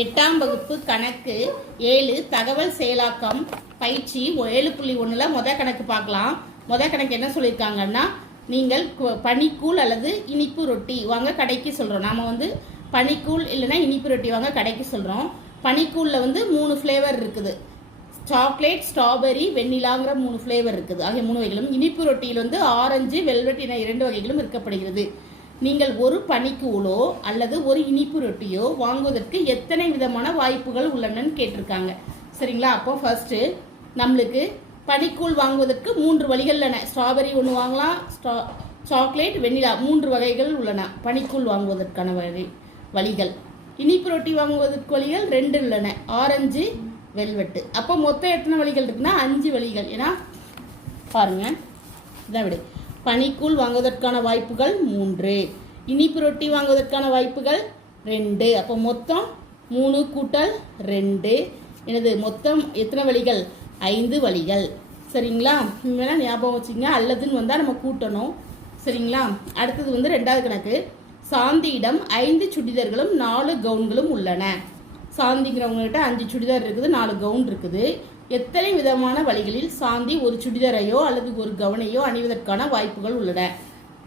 8ஆம் வகுப்பு கணக்கு 7 தகவல் செயலாக்கம் பயிற்சி 7.1ல் முதல் கணக்கு பார்க்கலாம். முதல் கணக்கு என்ன சொல்லியிருக்காங்கன்னா, நீங்கள் பனிக்கூழ் அல்லது இனிப்பு ரொட்டி வாங்க கடைக்கு சொல்கிறோம். நாம் பனிக்கூழ் இல்லைன்னா இனிப்பு ரொட்டி வாங்க கடைக்கு சொல்கிறோம். பனிக்கூழில் 3 ஃப்ளேவர் இருக்குது. சாக்லேட், ஸ்ட்ராபெரி, வெண்ணிலாங்கிற 3 ஃப்ளேவர் இருக்குது. ஆகிய 3 வகைகளும். இனிப்பு ரொட்டியில் ஆரஞ்சு, வெல்வெட் என 2 வகைகளும் இருக்கப்படுகிறது. நீங்கள் ஒரு பனிக்கூழோ அல்லது ஒரு இனிப்பு ரொட்டியோ வாங்குவதற்கு எத்தனை விதமான வாய்ப்புகள் உள்ளனன்னு கேட்டிருக்காங்க. சரிங்களா? அப்போ ஃபர்ஸ்ட்டு நம்மளுக்கு பனிக்கூழ் வாங்குவதற்கு 3 வழிகள் உள்ளன. ஸ்ட்ராபெரி ஒன்று வாங்கலாம், சாக்லேட், வெண்ணிலா 3 வகைகள் உள்ளன பனிக்கூழ் வாங்குவதற்கான வழிகள். இனிப்பு ரொட்டி வாங்குவதற்கு வழிகள் 2 உள்ளன, ஆரஞ்சு, வெல்வெட்டு. அப்போ மொத்தம் எத்தனை வழிகள் இருக்குன்னா 5 வழிகள். ஏன்னா பாருங்க, இதான் விட. பனிக்கூழ் வாங்குவதற்கான வாய்ப்புகள் 3, இனிப்பு ரொட்டி வாங்குவதற்கான வாய்ப்புகள் 2. அப்போ மொத்தம் 3 கூட்டல் 2 எனது மொத்தம் எத்தனை வழிகள்? 5 வழிகள். சரிங்களா? வேணா ஞாபகம் வச்சுங்க. அல்லதுன்னு வந்தால் நம்ம கூட்டணும். சரிங்களா? அடுத்தது 2வது கணக்கு. சாந்தியிடம் 5 சுடிதார்களும் 4 கவுன்களும் உள்ளன. சாந்திங்கிறவங்ககிட்ட 5 சுடிதார் இருக்குது, 4 கவுன் இருக்குது. எத்தனை விதமான வழிகளில் சாந்தி ஒரு சுடிதாரையோ அல்லது ஒரு கவுனையோ அணிவதற்கான வாய்ப்புகள் உள்ளன?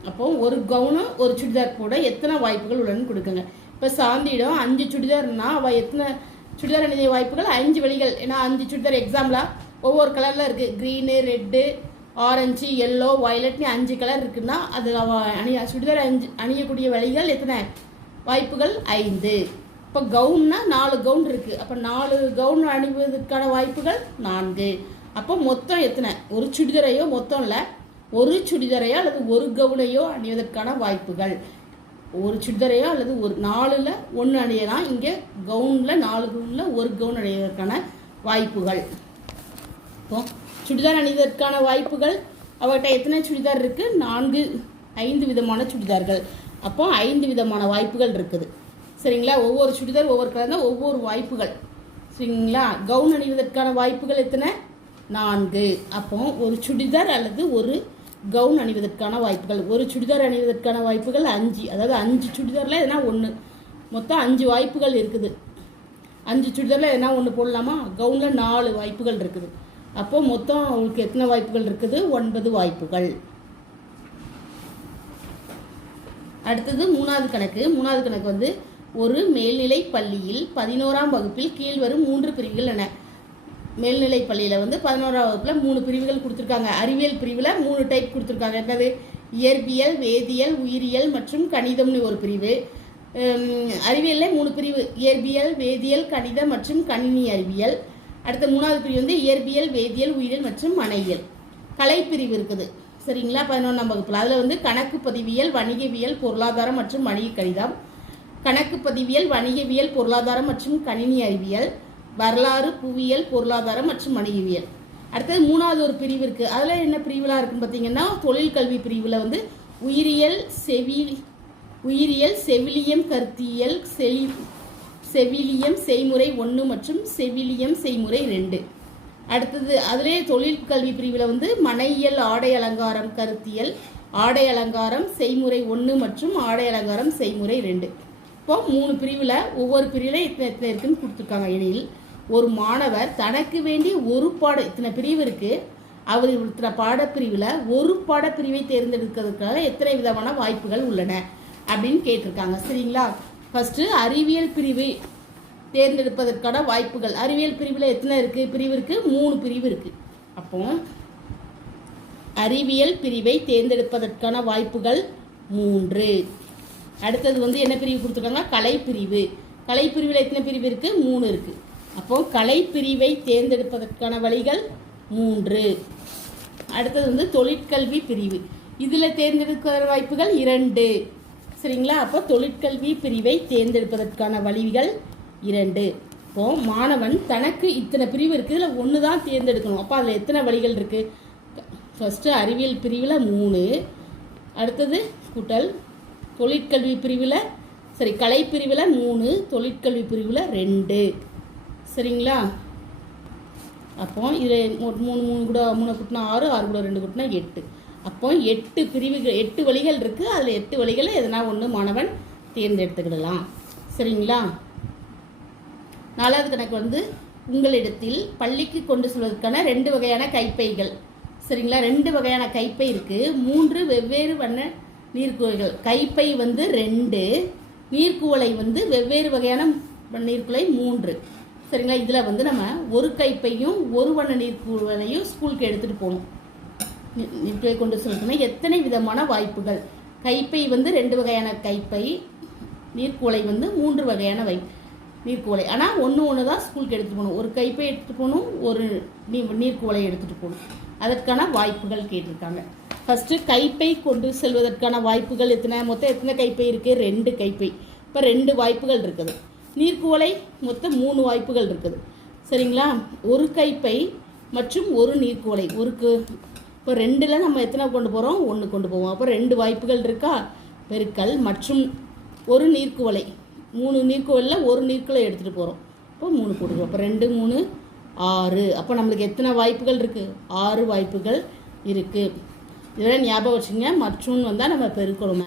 அப்போ ஒரு கவுனு ஒரு சுடிதார் கூட எத்தனை வாய்ப்புகள் உள்ளனன்னு கொடுக்குங்க. இப்போ சாந்தியிடம் 5 சுடிதார்னா அவள் எத்தனை சுடிதார் அணிய வாய்ப்புகள்? 5 வழிகள். ஏன்னா 5 சுடிதார் எக்ஸாம்பிளாக ஒவ்வொரு கலரில் இருக்குது. க்ரீனு, ரெட்டு, ஆரஞ்சு, எல்லோ, வயலட்னு 5 கலர் இருக்குன்னா அது அவள் சுடிதார் அணியக்கூடிய வழிகள் எத்தனை? வாய்ப்புகள் 5. இப்போ கவுன்னா 4 கவுன் இருக்குது. அப்போ 4 கவுன் அணிவதற்கான வாய்ப்புகள் 4. அப்போ மொத்தம் எத்தனை? ஒரு சுடிதாரையோ, மொத்தம் இல்லை, ஒரு சுடிதாரையோ அல்லது ஒரு கவுனையோ அணிவதற்கான வாய்ப்புகள். ஒரு சுடிதாரையோ அல்லது ஒரு 4ல் 1 அணியலாம். இங்கே கவுனில் 4 கவுனில் ஒரு கவுன் அணிவதற்கான வாய்ப்புகள். இப்போ சுடிதார் அணிவதற்கான வாய்ப்புகள் அவர்கிட்ட எத்தனை சுடிதார் இருக்குது? 5 விதமான சுடிதார்கள். அப்போ 5 விதமான வாய்ப்புகள் இருக்குது. சரிங்களா? ஒவ்வொரு சுடிதார் ஒவ்வொரு கலர் ஒவ்வொரு வாய்ப்புகள். சரிங்களா? கவுன் அணிவதற்கான வாய்ப்புகள் எத்தனை? 4. அப்போ ஒரு சுடிதார் அல்லது ஒரு கவுன் அணிவதற்கான வாய்ப்புகள், ஒரு சுடிதார் அணிவதற்கான வாய்ப்புகள் 5. அதாவது 5 சுடிதாரில் எதனா 1, மொத்தம் 5 வாய்ப்புகள் இருக்குது. 5 சுடிதாரில் எதனா 1 போடலாமா? கவுனில் 4 வாய்ப்புகள் இருக்குது. அப்போ மொத்தம் அவங்களுக்கு எத்தனை வாய்ப்புகள் இருக்குது? 9 வாய்ப்புகள். அடுத்தது 3வது கணக்கு. 3வது கணக்கு ஒரு மேல்நிலை பள்ளியில் 11ஆம் வகுப்பில் கீழ்வரும் 3 பிரிவுகள் என. மேல்நிலை பள்ளியில் 11ஆம் வகுப்பில் 3 பிரிவுகள் கொடுத்துருக்காங்க. அறிவியல் பிரிவில் 3 டைப் கொடுத்துருக்காங்க. என்னது? இயற்பியல், வேதியியல், உயிரியல் மற்றும் கணிதம்னு ஒரு பிரிவு. அறிவியலில் 3 பிரிவு: இயற்பியல், வேதியியல், கணிதம் மற்றும் கணினி அறிவியல். அடுத்த 3வது பிரிவு இயற்பியல், வேதியியல், உயிரியல் மற்றும் மனையியல். கலைப்பிரிவு இருக்குது. சரிங்களா? 11ஆம் வகுப்பில் அதில் கணக்கு பதிவியல், வணிகவியல், பொருளாதாரம் மற்றும் வணிக கணிதம், கணக்கு பதிவியல், வணிகவியல், பொருளாதாரம் மற்றும் கணினி அறிவியல், வரலாறு, புவியியல், பொருளாதாரம் மற்றும் வணிகவியல். அடுத்தது 3வது ஒரு பிரிவு இருக்குது. அதில் என்ன பிரிவுலாம் இருக்குன்னு பார்த்தீங்கன்னா, தொழிற்கல்வி பிரிவில் உயிரியல், செவிலியம், கருத்தியல், செவிலியம் செய்முறை 1 மற்றும் செவிலியம் செய்முறை 2. அடுத்தது அதிலே தொழிற்கல்வி பிரிவில் மனையியல், ஆடை அலங்காரம், கருத்தியல், ஆடை அலங்காரம் செய்முறை 1 மற்றும் ஆடை அலங்காரம் செய்முறை 2. இப்போ 3 பிரிவில் ஒவ்வொரு பிரிவில் இத்தனை இருக்குன்னு கொடுத்துருக்காங்க. எனில் ஒரு மாணவர் தனக்கு வேண்டிய ஒரு இத்தனை பிரிவு இருக்குது, அவர் இத்தனை பாடப்பிரிவில் ஒரு பாடப்பிரிவை தேர்ந்தெடுக்கிறதுக்காக எத்தனை விதமான வாய்ப்புகள் உள்ளன அப்படின்னு கேட்டிருக்காங்க. சரிங்களா? ஃபர்ஸ்ட் அறிவியல் பிரிவு தேர்ந்தெடுப்பதற்கான வாய்ப்புகள். அறிவியல் பிரிவில் எத்தனை பிரிவு இருக்குது? 3 பிரிவு இருக்குது. அப்போ அறிவியல் பிரிவை தேர்ந்தெடுப்பதற்கான வாய்ப்புகள் 3. அடுத்தது என்ன பிரிவு கொடுத்துருக்காங்க? கலைப்பிரிவு. கலைப்பிரிவில் எத்தனை பிரிவு இருக்குது? 3 இருக்குது. அப்போ கலைப்பிரிவை தேர்ந்தெடுப்பதற்கான வழிகள் 3. அடுத்தது தொழிற்கல்வி பிரிவு. இதில் தேர்ந்தெடுக்கிற வாய்ப்புகள் 2. சரிங்களா? அப்போ தொழிற்கல்வி பிரிவை தேர்ந்தெடுப்பதற்கான வழிகள் 2. இப்போ மாணவன் தனக்கு இத்தனை பிரிவு இருக்குது, இதில் 1 தான் தேர்ந்தெடுக்கணும். அப்போ அதில் எத்தனை வழிகள் இருக்குது? ஃபஸ்ட்டு அறிவியல் பிரிவில் 3, அடுத்தது கூட்டல் தொழிற்கல்வி பிரிவில் கலைப்பிரிவில் 3, தொழிற்கல்வி பிரிவில் 2. சரிங்களா? அப்போ இதில் 3 கூட 3 கூட்டினா 6, 6 கூட 2 கூட்டினா 8. அப்போ 8 பிரிவுகள், 8 வழிகள் இருக்குது. அதில் 8 வழிகளில் எதனா 1 மாணவன் தேர்ந்தெடுத்துக்கிடலாம். சரிங்களா? 4வது கணக்கு வந்து உங்களிடத்தில் பள்ளிக்கு கொண்டு செல்வதற்கான 2 வகையான கைப்பைகள். சரிங்களா, 2 வகையான கைப்பை இருக்குது. 3 வெவ்வேறு வண்ண நீர்க்குவளைகள். கைப்பை வந்து 2, நீர்க்குவளை வந்து வெவ்வேறு வகையான நீர்க்குவளை 3. சரிங்களா, இதில் வந்து நம்ம ஒரு கைப்பையும் ஒரு வண்ண நீர்க்குவளையும் ஸ்கூலுக்கு எடுத்துகிட்டு போகணும். நீர்க்குவளை கொண்டு செல்வதுன்னா எத்தனை விதமான வாய்ப்புகள். கைப்பை வந்து 2 வகையான கைப்பை, நீர்க்குவளை வந்து 3 வகையான நீர்க்குவளை. ஆனால் ஒன்று தான் ஸ்கூலுக்கு எடுத்துகிட்டு போகணும். ஒரு கைப்பை எடுத்துகிட்டு போகணும், ஒரு நீர்க்குவளை எடுத்துகிட்டு போகணும். அதற்கான வாய்ப்புகள் கேட்டிருக்காங்க. ஃபஸ்ட்டு கைப்பை கொண்டு செல்வதற்கான வாய்ப்புகள் மொத்தம் எத்தனை கைப்பை இருக்குது? 2 கைப்பை. இப்போ 2 வாய்ப்புகள் இருக்குது. நீர்க்குவளை மொத்தம் 3 வாய்ப்புகள் இருக்குது. சரிங்களா, ஒரு கைப்பை மற்றும் ஒரு நீர்க்குவளை. இப்போ 2ல் நம்ம எத்தனை கொண்டு போகிறோம்? 1 கொண்டு போவோம். அப்போ 2 வாய்ப்புகள் இருக்கா? பெருக்கல் மற்றும் ஒரு நீர்க்குவளை. 3 நீர்க்குவலையில் ஒரு நீர்க்குவளை எடுத்துகிட்டு போகிறோம். இப்போ 3 போடுவோம். அப்போ 2 3 6. அப்போ நம்மளுக்கு எத்தனை வாய்ப்புகள் இருக்குது? 6 வாய்ப்புகள் இருக்குது. இதெல்லாம் ஞாபகம் வச்சுங்க. மற்றும் வந்தால் நம்ம பெருக்கணும்.